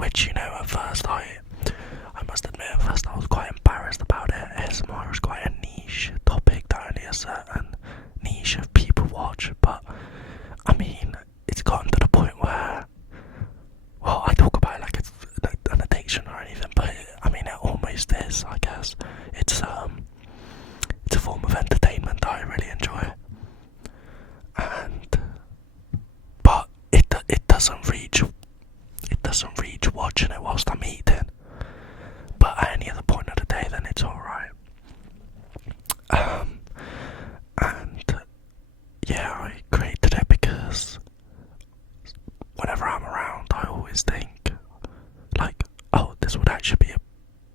which, you know, at first I must admit, at first I was quite embarrassed about it. ASMR is quite a niche topic that only a certain niche of people watch, but I mean, it's gotten to the point where, well, I talk about it like it's an addiction or anything, but I mean, it almost is, I guess. It's a form of entertainment that I really enjoy, and but it doesn't reach watching it whilst I'm eating. But at any other point of the day, then it's alright. And yeah, I created it because whenever I'm around, I always think, like, oh, this would actually be a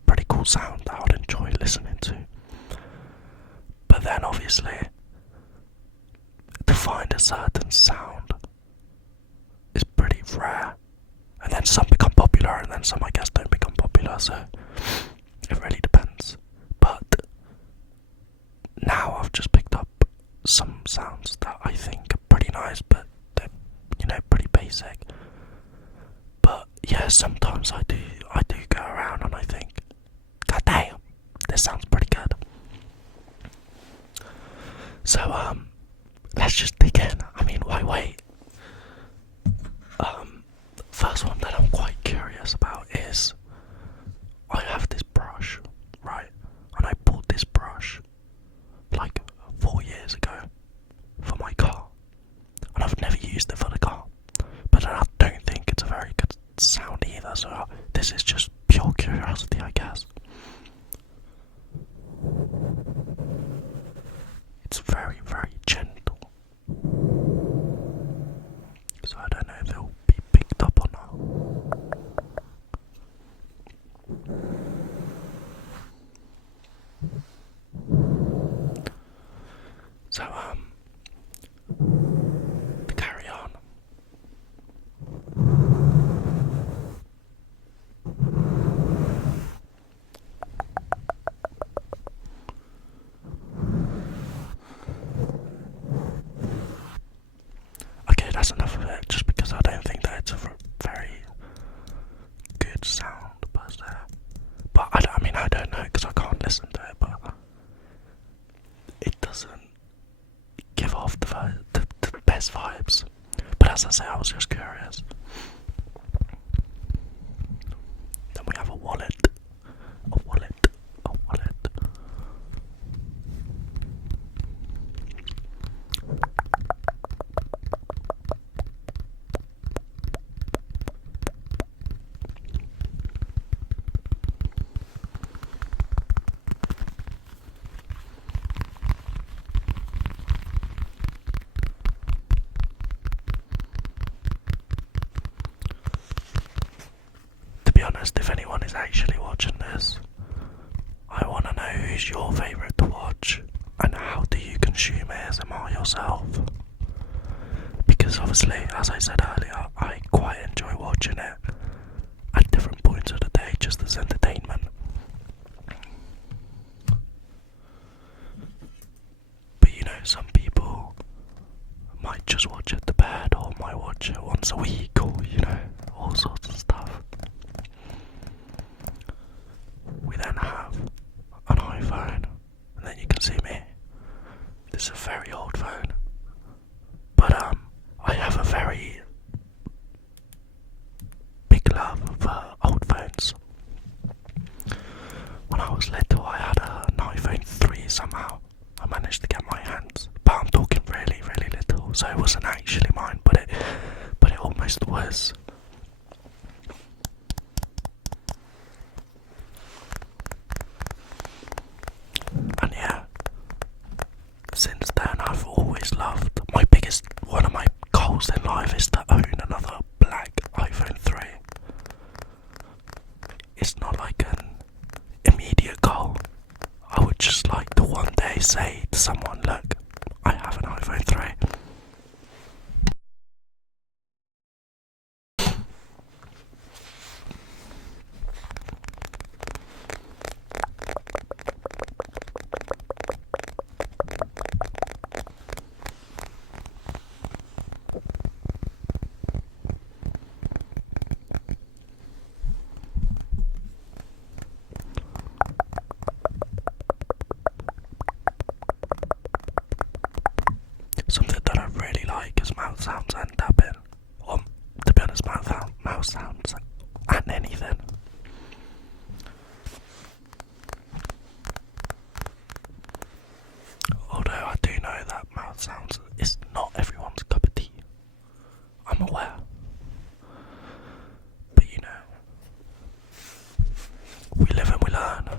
pretty cool sound that I would enjoy listening to. But then obviously, to find a certain sound is pretty rare. And then some become popular, and then some, I guess, don't become popular, so it really depends. But now I've just picked up some sounds that I think are pretty nice, but they're, you know, pretty basic. But yeah, sometimes I do go around and I think, God damn, this sounds pretty good. So let's just dig in. I mean, why wait? First one that I'm quite curious about is, I have this brush, right? And I bought this brush like 4 years ago for my car, and I've never used it for the car. But I don't think it's a very good sound either, so this is just pure curiosity, I guess. It's very, very gentle, so I don't know if it'll be picked up or not. So, to carry on. Okay, that's enough of it, just because I don't think that it's a very good sound per se. But I mean, I don't know, because I can't listen to it, but it doesn't give off the best vibes. But as I say, I was just curious. Then we have a wallet. A wallet. A wallet. To be honest, if anyone is actually watching this, I want to know who's your favourite to watch and how do you consume ASMR yourself. Because obviously, as I said earlier, I quite enjoy watching it at different points of the day just as entertainment. But you know, some people might just watch it to bed, or might watch it once a week, or you know, all sorts of stuff. We then have an iPhone, and then you can see me. This is a very old phone, but I have a very big love for old phones. When I was little, I had an iPhone 3 somehow. I managed to get my hands, but I'm talking really, really little, so it wasn't actually mine, but it almost was. And yeah, since then I've always loved, one of my goals in life is to own another black iPhone 3. It's not like an immediate goal. I would just like to one day say to someone, look, I have an iPhone 3. mouth sounds and anything. Although I do know that mouth sounds is not everyone's cup of tea. I'm aware. But you know, we live and we learn.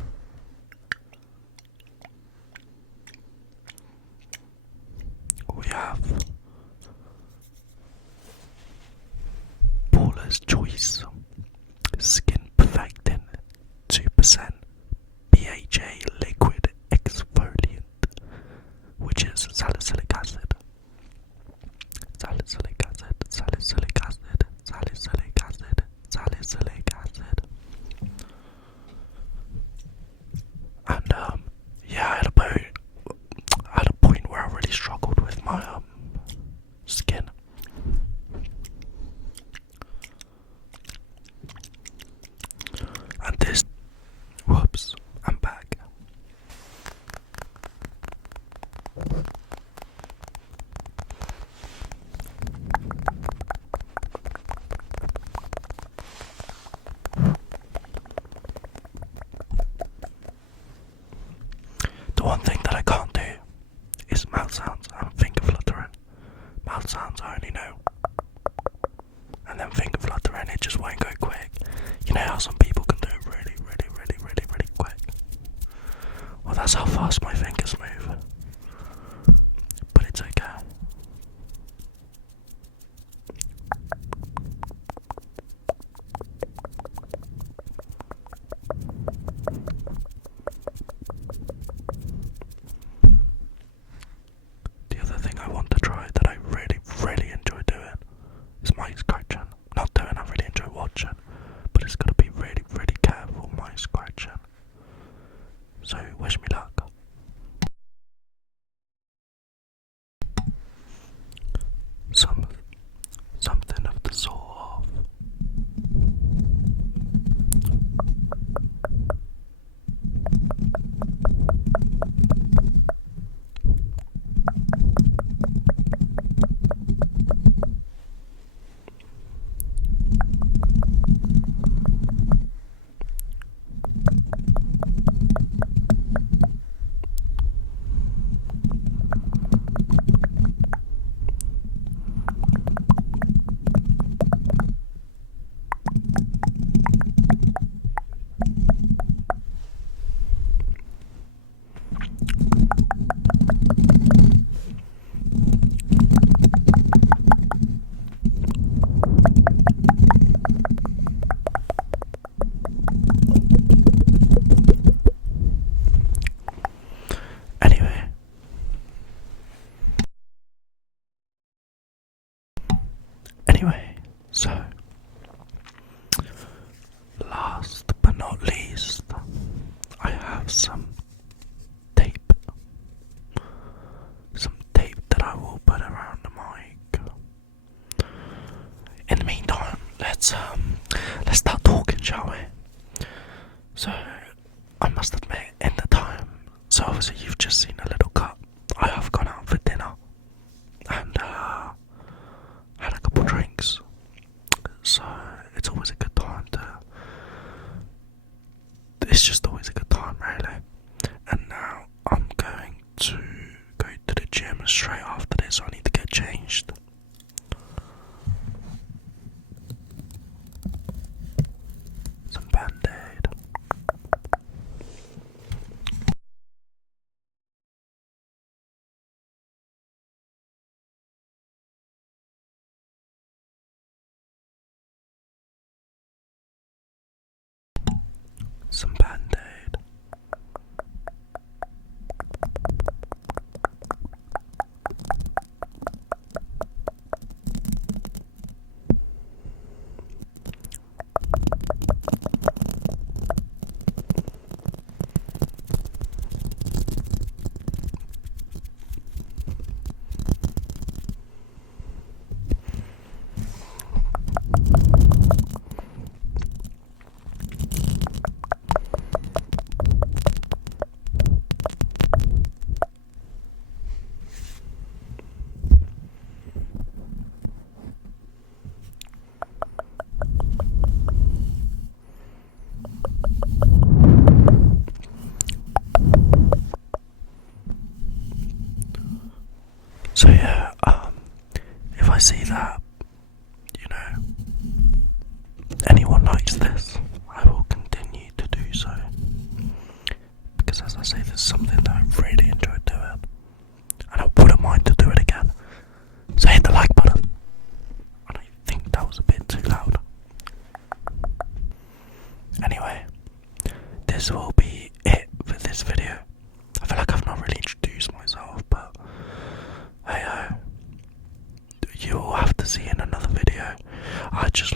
We have Paula's Choice Skin Perfecting 2% BHA Liquid Exfoliant, which is salicylic acid. Salicylic acid, salicylic acid, salicylic acid, salicylic acid. And yeah, I had a point where I really struggled with my skin. And this, whoops, I'm back. The one thing that I can't do is mouth sounds and finger fluttering. Mouth sounds I only know. And then finger fluttering, it just won't go quick. You know how some people can do it really, really, really, really, really quick. Well, that's how fast my fingers move. But it's okay. The other thing I want to try that I really, really enjoy doing is mic scratching. Not doing, I really enjoy watching, but it's got to be really, really careful mic scratching. So wish me luck. Something of the sort of. Anyway, so last but not least, I have some tape. Some tape that I will put around the mic. In the meantime, let's start talking, shall we? So I must admit, in the time, so obviously you've just seen a little cut. I have gone out for dinner and had a couple drinks. So it's always a good time to. It's just always a good time, really. And now I'm going to go to the gym straight after this. I need to get changed. Some Band-Aid. this will be it for this video. I feel like I've not really introduced myself, but hey, you will have to see in another video. I just